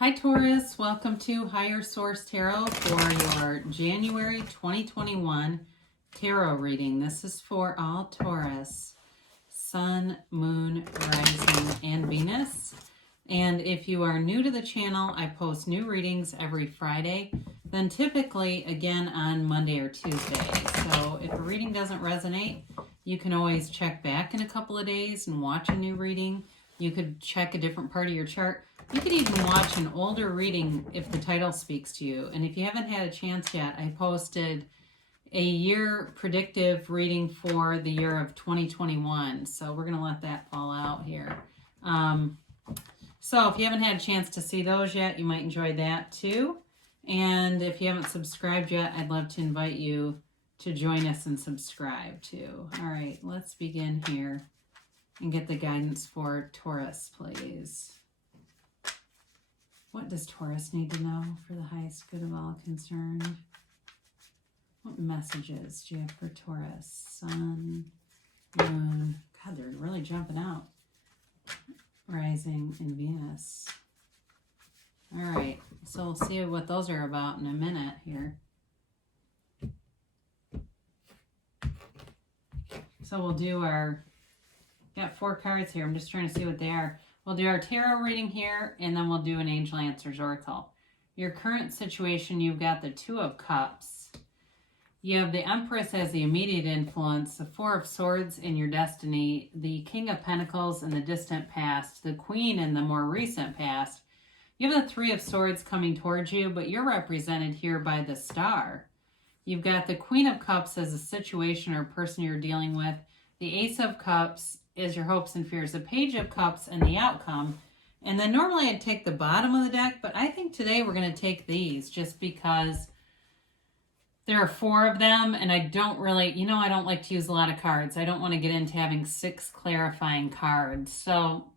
Hi Taurus, welcome to Higher Source Tarot for your January 2021 tarot reading. This is for all Taurus, Sun, Moon, Rising, and Venus. And if you are new to the channel, I post new readings every Friday, then typically again on Monday or Tuesday. So if a reading doesn't resonate, you can always check back in a couple of days and watch a new reading. You could check a different part of your chart. You could even watch an older reading if the title speaks to you. And if you haven't had a chance yet, I posted a year predictive reading for the year of 2021. So we're going to let that fall out here. So if you haven't had a chance to see those yet, you might enjoy that too. And if you haven't subscribed yet, I'd love to invite you to join us and subscribe too. All right, let's begin here and get the guidance for Taurus, please. What does Taurus need to know for the highest good of all concerned? What messages do you have for Taurus? Sun, Moon. God, they're really jumping out. Rising and Venus. All right, so we'll see what those are about in a minute here. So we'll do our, got 4 cards here. I'm just trying to see what they are. We'll do our tarot reading here, and then we'll do an Angel Answers Oracle. Your current situation, you've got the 2 of Cups. You have the Empress as the immediate influence, the 4 of Swords in your destiny, the King of Pentacles in the distant past, the Queen in the more recent past. You have the 3 of Swords coming towards you, but you're represented here by the Star. You've got the Queen of Cups as a situation or person you're dealing with, the Ace of Cups is your hopes and fears, the Page of Cups and the outcome. And then normally I'd take the bottom of the deck, but I think today we're going to take these just because there are 4 of them, and I don't really, I don't like to use a lot of cards. I don't want to get into having 6 clarifying cards. So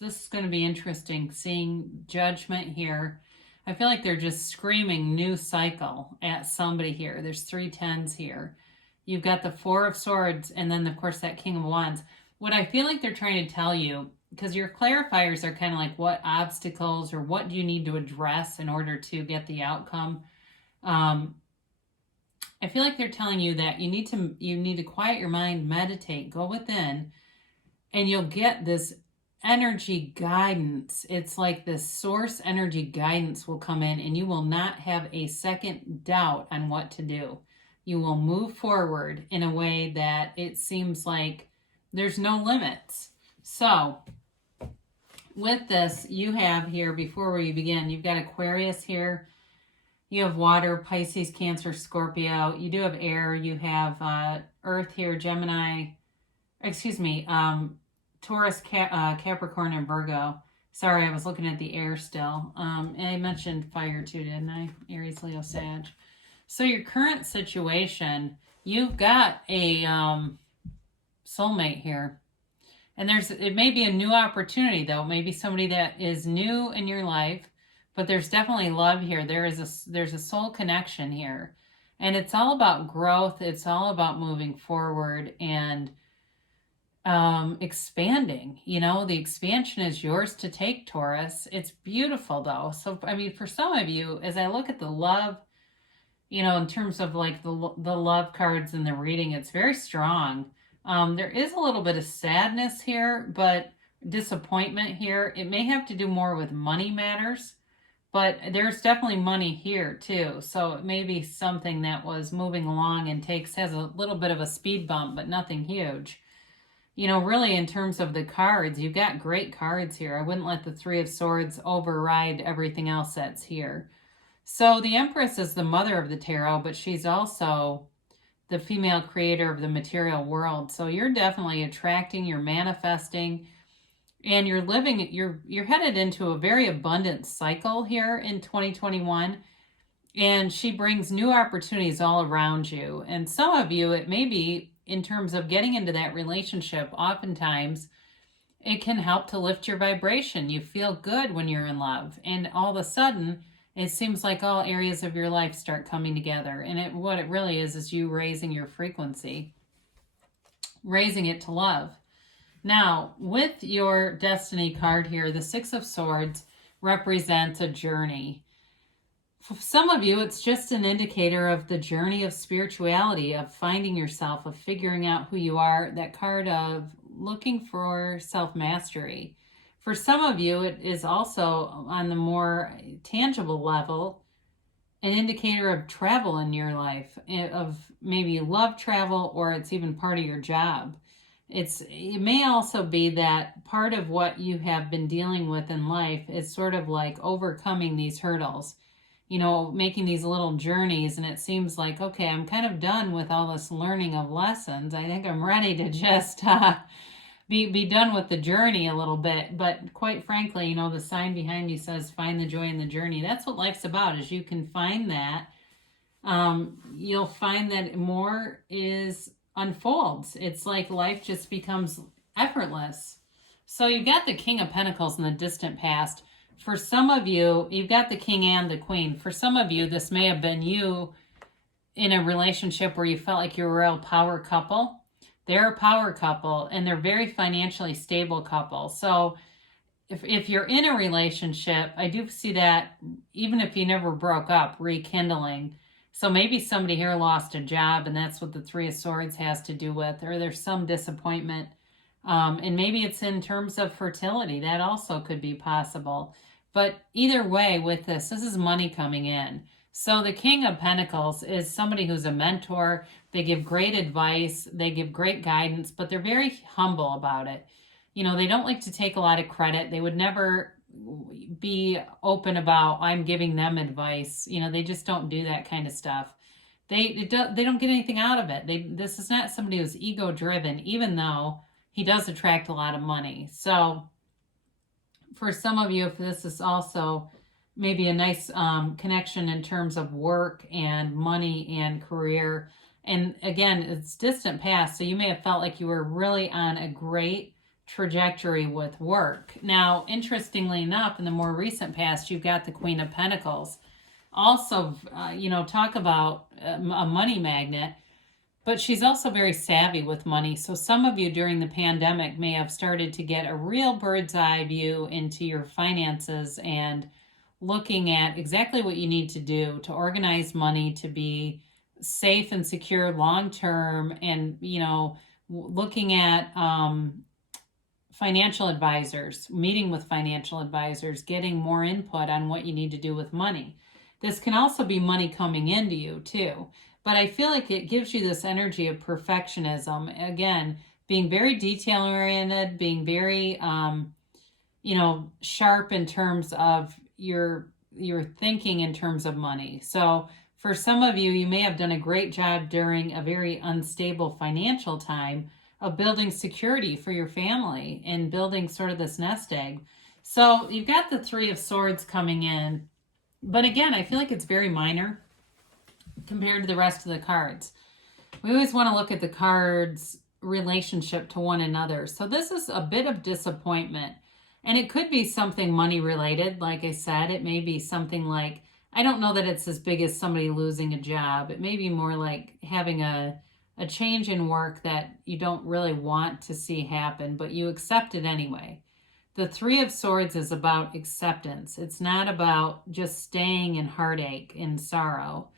this is going to be interesting, seeing Judgment here. I feel like they're just screaming new cycle at somebody here. There's 3 10s here. You've got the 4 of Swords, and then, of course, that King of Wands. What I feel like they're trying to tell you, because your clarifiers are kind of like what obstacles or what do you need to address in order to get the outcome. I feel like they're telling you that you need to quiet your mind, meditate, go within, and you'll get this energy guidance. It's like this source energy guidance will come in, and you will not have a second doubt on what to do. You will move forward in a way that it seems like there's no limits. So with this, you have here, before we begin, you've got Aquarius here. You have water, Pisces, Cancer, Scorpio. You do have air. You have Earth here, Gemini. Taurus, Capricorn, and Virgo. Sorry, I was looking at the air still. And I mentioned fire too, didn't I? Aries, Leo, Sag. So your current situation, you've got a soulmate here. And it may be a new opportunity, though. Maybe somebody that is new in your life, but there's definitely love here. There's a soul connection here. And it's all about growth. It's all about moving forward and expanding. The expansion is yours to take, Taurus. It's beautiful, though. So, I mean, for some of you, as I look at the love, in terms of like the love cards in the reading, it's very strong. There is a little bit of sadness here, but disappointment here. It may have to do more with money matters, but there's definitely money here too. So it may be something that was moving along and has a little bit of a speed bump, but nothing huge. Really in terms of the cards, you've got great cards here. I wouldn't let the 3 of Swords override everything else that's here. So the Empress is the mother of the tarot, but she's also the female creator of the material world. So you're definitely attracting, you're manifesting, and you're living, you're headed into a very abundant cycle here in 2021. And she brings new opportunities all around you. And some of you, it may be in terms of getting into that relationship, oftentimes it can help to lift your vibration. You feel good when you're in love. And all of a sudden, it seems like all areas of your life start coming together. And what it really is you raising your frequency, raising it to love. Now, with your destiny card here, the 6 of Swords, represents a journey. For some of you, it's just an indicator of the journey of spirituality, of finding yourself, of figuring out who you are, that card of looking for self-mastery. For some of you, it is also on the more tangible level, an indicator of travel in your life, of maybe you love travel, or it's even part of your job. It may also be that part of what you have been dealing with in life is sort of like overcoming these hurdles, making these little journeys, and it seems like, okay, I'm kind of done with all this learning of lessons. I think I'm ready to just be done with the journey a little bit. But quite frankly, the sign behind you says, find the joy in the journey. That's what life's about, is you can find that. You'll find that more unfolds. It's like life just becomes effortless. So you've got the King of Pentacles in the distant past. For some of you, you've got the King and the Queen. For some of you, this may have been you in a relationship where you felt like you were a real power couple. They're a power couple, and they're very financially stable couple. So if you're in a relationship, I do see that, even if you never broke up, rekindling. So maybe somebody here lost a job, and that's what the Three of Swords has to do with, or there's some disappointment. And maybe it's in terms of fertility. That also could be possible. But either way, with this is money coming in. So the King of Pentacles is somebody who's a mentor. They give great advice. They give great guidance, but they're very humble about it. They don't like to take a lot of credit. They would never be open about, I'm giving them advice. They just don't do that kind of stuff. They don't get anything out of it. This is not somebody who's ego-driven, even though he does attract a lot of money. So for some of you, if this is also maybe a nice connection in terms of work and money and career. And again, it's distant past, so you may have felt like you were really on a great trajectory with work. Now, interestingly enough, in the more recent past, you've got the Queen of Pentacles. Also, talk about a money magnet. But she's also very savvy with money. So some of you during the pandemic may have started to get a real bird's eye view into your finances and looking at exactly what you need to do to organize money to be safe and secure long-term, and, looking at financial advisors, meeting with financial advisors, getting more input on what you need to do with money. This can also be money coming into you too. But I feel like it gives you this energy of perfectionism. Again, being very detail-oriented, being very, sharp in terms of your thinking in terms of money. So for some of you, you may have done a great job during a very unstable financial time of building security for your family and building sort of this nest egg. So you've got the Three of Swords coming in. But again, I feel like it's very minor compared to the rest of the cards. We always want to look at the cards' relationship to one another. So this is a bit of disappointment. And it could be something money related. Like I said, it may be something like, I don't know that it's as big as somebody losing a job. It may be more like having a change in work that you don't really want to see happen, but you accept it anyway. The Three of Swords is about acceptance. It's not about just staying in heartache and sorrow.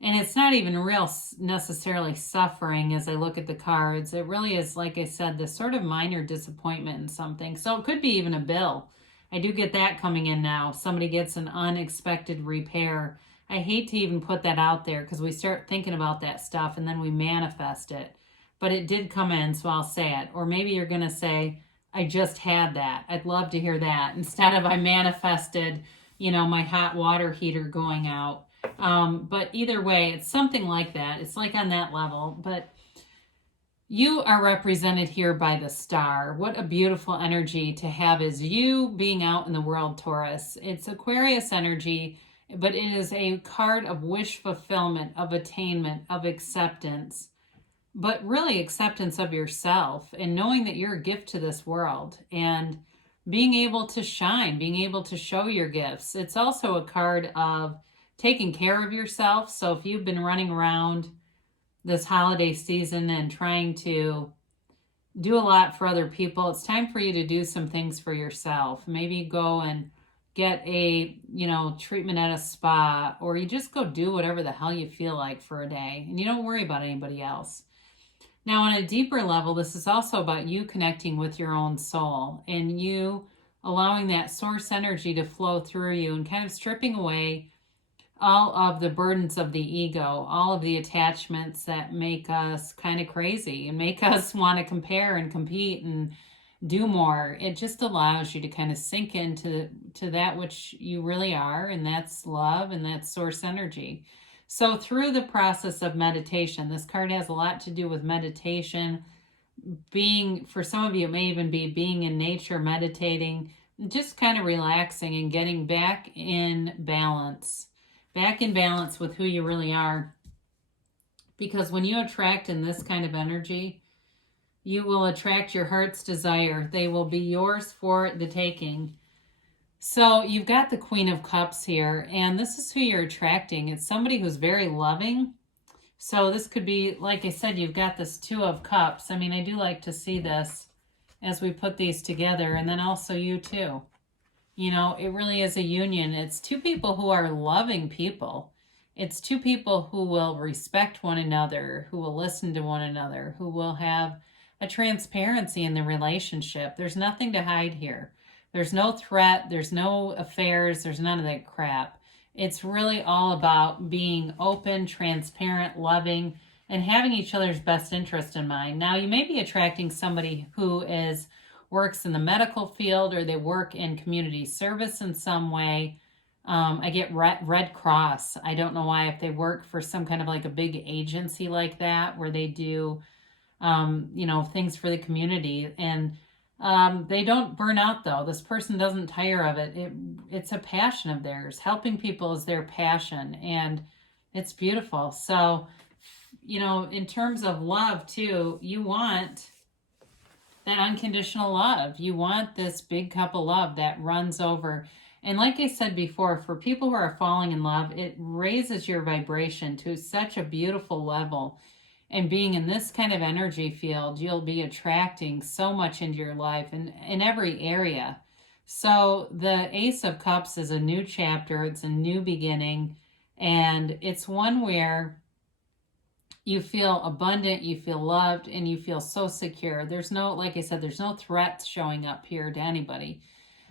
And it's not even real necessarily suffering as I look at the cards. It really is, like I said, this sort of minor disappointment in something. So it could be even a bill. I do get that coming in now. Somebody gets an unexpected repair. I hate to even put that out there because we start thinking about that stuff and then we manifest it. But it did come in, so I'll say it. Or maybe you're going to say, I just had that. I'd love to hear that. Instead of I manifested, my hot water heater going out. But either way, it's something like that. It's like on that level. But you are represented here by the star. What a beautiful energy to have is you being out in the world, Taurus. It's Aquarius energy, but it is a card of wish fulfillment, of attainment, of acceptance. But really acceptance of yourself and knowing that you're a gift to this world and being able to shine, being able to show your gifts. It's also a card of taking care of yourself. So if you've been running around this holiday season and trying to do a lot for other people, it's time for you to do some things for yourself. Maybe go and get a, treatment at a spa, or you just go do whatever the hell you feel like for a day, and you don't worry about anybody else. Now, on a deeper level, this is also about you connecting with your own soul and you allowing that source energy to flow through you and kind of stripping away all of the burdens of the ego, all of the attachments that make us kind of crazy and make us want to compare and compete and do more. It just allows you to kind of sink into that which you really are, and that's love and that's source energy. So through the process of meditation, this card has a lot to do with meditation, for some of you, it may even be being in nature, meditating, just kind of relaxing and getting back in balance with who you really are. Because when you attract in this kind of energy, you will attract your heart's desire. They will be yours for the taking. So you've got the Queen of Cups here, and this is who you're attracting. It's somebody who's very loving. So this could be, like I said, you've got this Two of Cups. I mean, I do like to see this as we put these together, and then also you too. It really is a union. It's two people who are loving people. It's two people who will respect one another, who will listen to one another, who will have a transparency in the relationship. There's nothing to hide here. There's no threat. There's no affairs. There's none of that crap. It's really all about being open, transparent, loving, and having each other's best interest in mind. Now, you may be attracting somebody who works in the medical field, or they work in community service in some way. I get Red Cross. I don't know why, if they work for some kind of like a big agency like that, where they do, things for the community. And they don't burn out, though. This person doesn't tire of it. It's a passion of theirs. Helping people is their passion, and it's beautiful. So, in terms of love, too, you want that unconditional love. You want this big cup of love that runs over. And like I said before, for people who are falling in love, it raises your vibration to such a beautiful level. And being in this kind of energy field, you'll be attracting so much into your life in every area. So the Ace of Cups is a new chapter. It's a new beginning. And it's one where you feel abundant, you feel loved, and you feel so secure. There's no, like I said, there's no threats showing up here to anybody.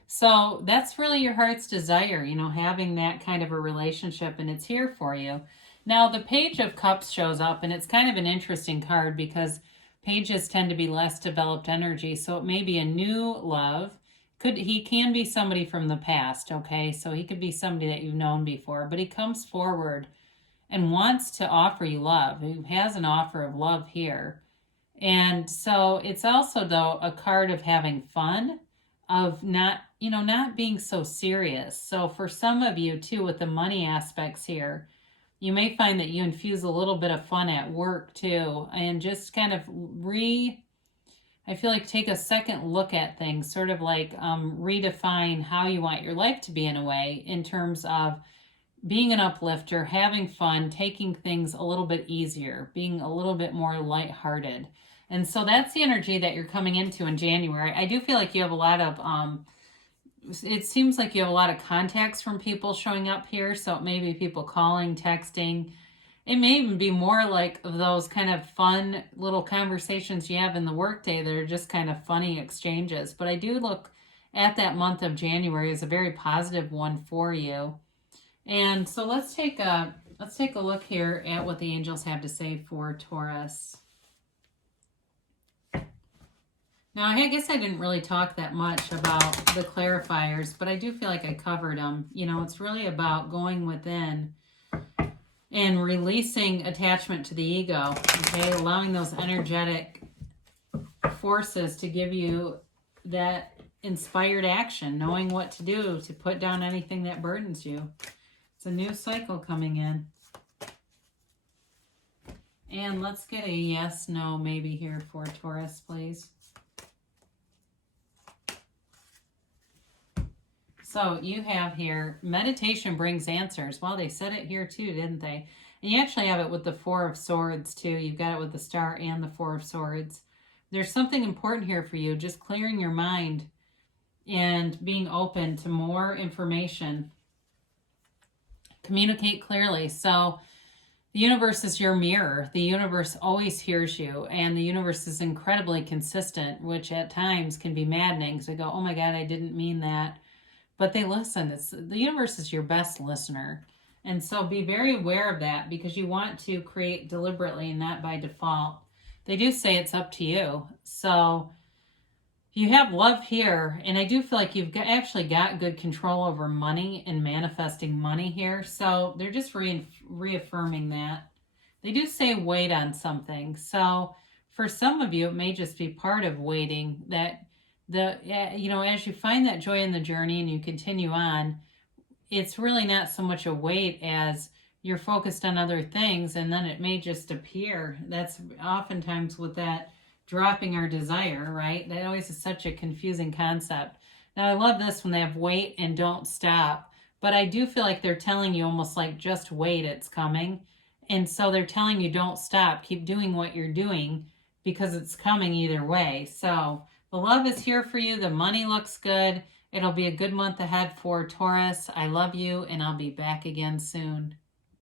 So that's really your heart's desire, having that kind of a relationship, and it's here for you. Now, the Page of Cups shows up, and it's kind of an interesting card because pages tend to be less developed energy, so it may be a new love. He can be somebody from the past, okay? So he could be somebody that you've known before, but he comes forward and wants to offer you love. He has an offer of love here. And so it's also, though, a card of having fun, of not being so serious. So for some of you, too, with the money aspects here, you may find that you infuse a little bit of fun at work too, and just kind of I feel like take a second look at things, sort of like redefine how you want your life to be in a way, in terms of being an uplifter, having fun, taking things a little bit easier, being a little bit more lighthearted. And so that's the energy that you're coming into in January. I do feel like you have a lot of it seems like you have a lot of contacts from people showing up here. So it may be people calling, texting. It may even be more like those kind of fun little conversations you have in the workday that are just kind of funny exchanges. But I do look at that month of January as a very positive one for you. And so let's take a look here at what the angels have to say for Taurus. Now, I guess I didn't really talk that much about the clarifiers, but I do feel like I covered them. It's really about going within and releasing attachment to the ego, okay? Allowing those energetic forces to give you that inspired action, knowing what to do to put down anything that burdens you. It's a new cycle coming in. And let's get a yes, no, maybe here for Taurus, please. So you have here, meditation brings answers. Well, they said it here too, didn't they? And you actually have it with the Four of Swords too. You've got it with the Star and the Four of Swords. There's something important here for you, just clearing your mind and being open to more information. Communicate clearly. So the universe is your mirror. The universe always hears you, and the universe is incredibly consistent, which at times can be maddening. So I go, oh my God, I didn't mean that. But they listen. The universe is your best listener. And so be very aware of that, because you want to create deliberately and not by default. They do say it's up to you. So you have love here, and I do feel like you've actually got good control over money and manifesting money here. So they're just reaffirming that. They do say wait on something. So for some of you, it may just be part of waiting, that as you find that joy in the journey and you continue on, it's really not so much a wait as you're focused on other things, and then it may just appear. That's oftentimes with that dropping our desire, right? That always is such a confusing concept. Now, I love this when they have wait and don't stop, but I do feel like they're telling you almost like, just wait, it's coming. And so they're telling you don't stop, keep doing what you're doing, because it's coming either way. So the love is here for you. The money looks good. It'll be a good month ahead for Taurus. I love you, and I'll be back again soon.